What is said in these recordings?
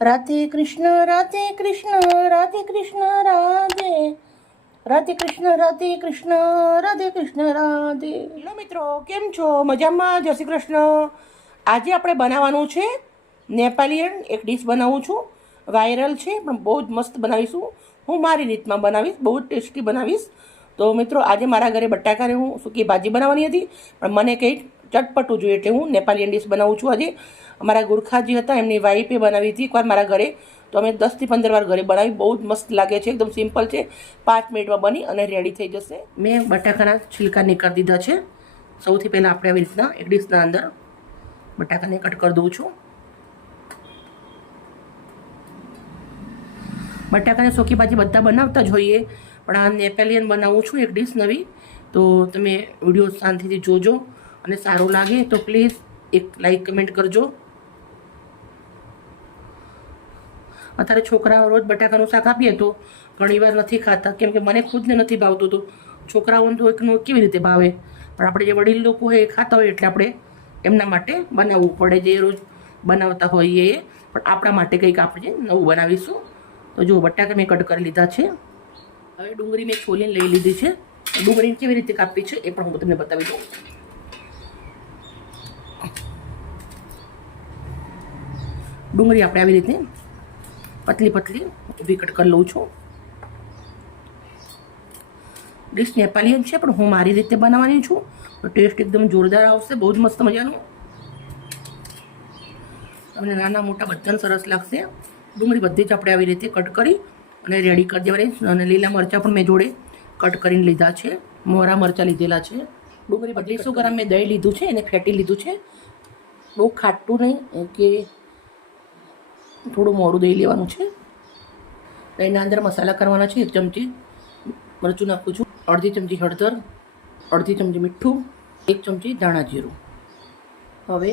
Radhe Krishna Radhe Krishna Radhe Krishna Radhe Radhe Krishna Radhe Krishna Radhe Krishna Radhe. Hello મિત્રો, કેમ છો? મજામાં? જય શ્રી કૃષ્ણ. આજે આપણે બનાવવાનું છે નેપાલિયન એક ડીશ બનાવું છું. વાયરલ છે પણ બહુ જ મસ્ત બનાવીશું. હું મારી રીતમાં બનાવીશ, બહુ જ ટેસ્ટી બનાવીશ. તો મિત્રો, આજે મારા ઘરે બટાકાની હું સૂકી ભાજી બનાવવાની હતી, પણ મને કંઈક ચટપટું જોઈએ એટલે હું નેપાલિયન ડીશ બનાવું છું. આજે અમારા ગુરખાજી હતા, એમની વાઈફે બનાવી હતી એકવાર મારા ઘરે, તો અમે 10થી 15 વાર ઘરે બનાવી. બહુ જ મસ્ત લાગે છે, એકદમ સિમ્પલ છે, 5 મિનિટમાં બની અને રેડી થઈ જશે. મેં બટાકાના છિલકા નીકાળી દીધા છે. સૌથી પહેલાં આપણે આવી રીતના એક ડીશના અંદર બટાકાને કટ કરી દઉં છું. બટાકાની સૂકી ભાજી બધા બનાવતા જ હોઈએ, પણ આ નેપાલિયન બનાવું છું એક ડીશ નવી. તો તમે વિડીયો શાંતિથી જોજો અને સારું લાગે તો પ્લીઝ એક લાઈક કમેન્ટ કરજો. અત્યારે છોકરાઓ રોજ બટાકાનું શાક આપીએ તો ઘણીવાર નથી ખાતા, કેમ કે મને ખુદને નથી ભાવતું. તો છોકરાઓને તો એકનું કેવી રીતે ભાવે, પણ આપણે જે વડીલ લોકો હોય એ ખાતા હોય એટલે આપણે એમના માટે બનાવવું પડે. જે રોજ બનાવતા હોઈએ એ, પણ આપણા માટે કંઈક આપણે નવું બનાવીશું. તો જો બટાકા મેં કટ કરી લીધા છે. હવે ડુંગળી મેં છોલીને લઈ લીધી છે. ડુંગળીને કેવી રીતે કાપી છે એ પણ હું તમને બતાવી દઉં. ડુંગળી આપણે આવી રીતે પતલી પતલી ઊભી કટ કરી લઉં છું. ડીશ નેપાલિયન છે પણ હું મારી રીતે બનાવવાની છું, તો ટેસ્ટ એકદમ જોરદાર આવશે, બહુ જ મસ્ત મજાનું. તમને નાના મોટા બધાને સરસ લાગશે. ડુંગળી બધી જ આપણે આવી રીતે કટ કરી અને રેડી કરી દેવાની. અને લીલા મરચાં પણ મેં જોડે કટ કરીને લીધા છે, મોરા મરચાં લીધેલા છે. ડુંગળી 250 ગ્રામ મેં દહીં લીધું છે, એને ફેટી લીધું છે. બહુ ખાટું નહીં કે થોડું મોડું દહીં લેવાનું છે. દહીંના અંદર મસાલા કરવાના છે. 1 ચમચી મરચું નાખું છું, અડધી ચમચી હળદર, અડધી ચમચી મીઠું, 1 ચમચી ધાણા જીરું. હવે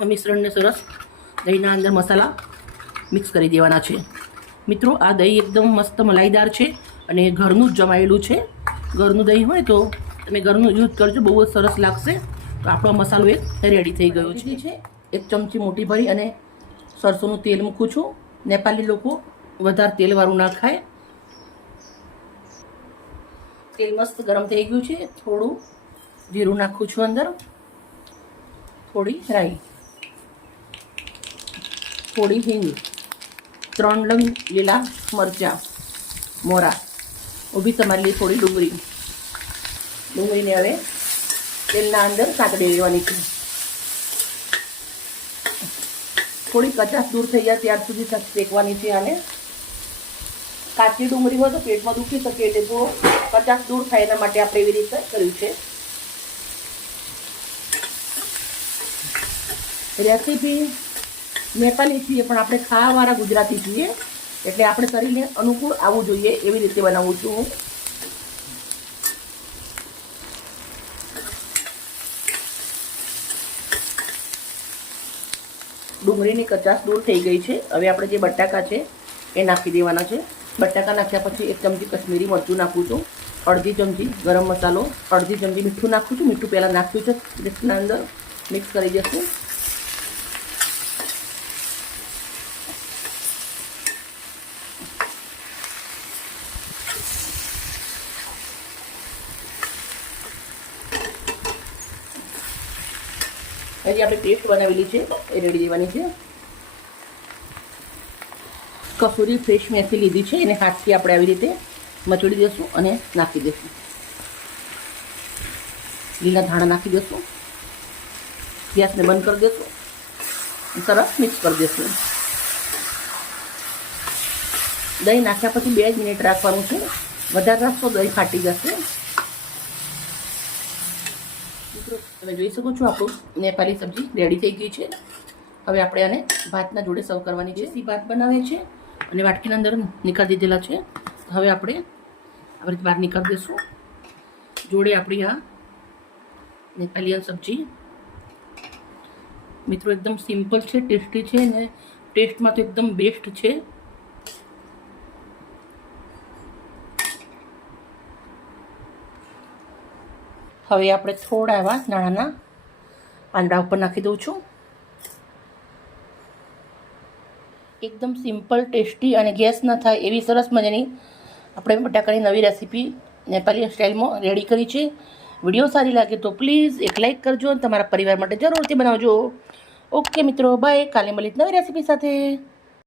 આ મિશ્રણને સરસ દહીંના અંદર મસાલા મિક્સ કરી દેવાના છે. મિત્રો, આ દહીં એકદમ મસ્ત મલાઈદાર છે અને ઘરનું જ જમાયેલું છે. ઘરનું દહીં હોય તો તમે ઘરનું યુઝ કરજો, બહુ જ સરસ લાગશે. તો આપણો મસાલો એક રેડી થઈ ગયો છે. 1 ચમચી મોટી ભરી અને સરસોનું તેલ મૂકું છું. નેપાળી લોકો વધારે તેલવાળું ના ખાય. તેલ મસ્ત ગરમ થઈ ગયું છે. થોડું જીરું નાખું છું અંદર, થોડી રાઈ, થોડી હિંગ, 3 લંગ લીલા મરચાં મોરા, ઊભી સમારેલી થોડી ડુંગળીને હવે તેલના અંદર સાંકળી લેવાની છે. થોડી કચાશ દૂર થઈ જાય ત્યાર સુધી શેકવાની છે. આને કાચી ડુંગળી હોય તો પેટમાં દુખી શકે, એટલે થોડો કચાશ દૂર થાય એના માટે આપણે એવી રીતે કર્યું છે. રેસીપી નેપાળી છીએ પણ આપણે ખાવાવાળા ગુજરાતી છીએ, એટલે આપણે શરીરને અનુકૂળ આવવું જોઈએ એવી રીતે બનાવું છું હું. ડુંગળીની કચાશ દૂર થઈ ગઈ છે. હવે આપણે જે બટાકા છે એ નાખી દેવાના છે. બટાકા નાખ્યા પછી 1 ચમચી કશ્મીરી મરચું નાખું છું, અડધી ચમચી ગરમ મસાલો, અડધી ચમચી મીઠું નાખું છું. મીઠું પહેલાં નાખ્યું છે, ડીશના અંદર મિક્સ કરી દઈશું. હજી આપણે પેસ્ટ બનાવેલી છે એ રેડી દેવાની છે. કસૂરી ફ્રેશ મેથી લીધી છે, એને હાથથી આપણે આવી રીતે મચડી દઈશું અને નાખી દઈશું. લીલા ધાણા નાખી દઈશું. ગેસને બંધ કરી દઈશું, સરસ મિક્સ કરી દઈશું. દહીં નાખ્યા પછી 2 જ મિનિટ રાખવાનું છે. વધારે રાખશો દહીં ફાટી જશે. મિત્રો, તમે જોઈ શકો છો આપણું નેપાળી સબ્જી રેડી થઈ ગઈ છે. હવે આપણે આને ભાતના જોડે સર્વ કરવાની છે. દેશી ભાત બનાવે છે અને વાટકીના અંદર નીકાળી દીધેલા છે. હવે આપણે આવી રીતે બહાર નીકાળી દઈશું. જોડે આપણી આ નેપાલિયન સબ્જી. મિત્રો, એકદમ સિમ્પલ છે, ટેસ્ટી છે અને ટેસ્ટમાં તો એકદમ બેસ્ટ છે. હવે આપણે થોડા એવા નાના પાંદડા ઉપર નાખી દઉં છું. એકદમ સિમ્પલ, ટેસ્ટી અને ગેસ ન થાય એવી સરસ મજાની આપણે બટાકાની નવી રેસીપી નેપાળી સ્ટાઇલમાં રેડી કરી છે. વિડીયો સારી લાગે તો પ્લીઝ એક લાઇક કરજો અને તમારા પરિવાર માટે જરૂરથી બનાવજો. ઓકે મિત્રો, બાય. કાલે મળીએ નવી રેસીપી સાથે.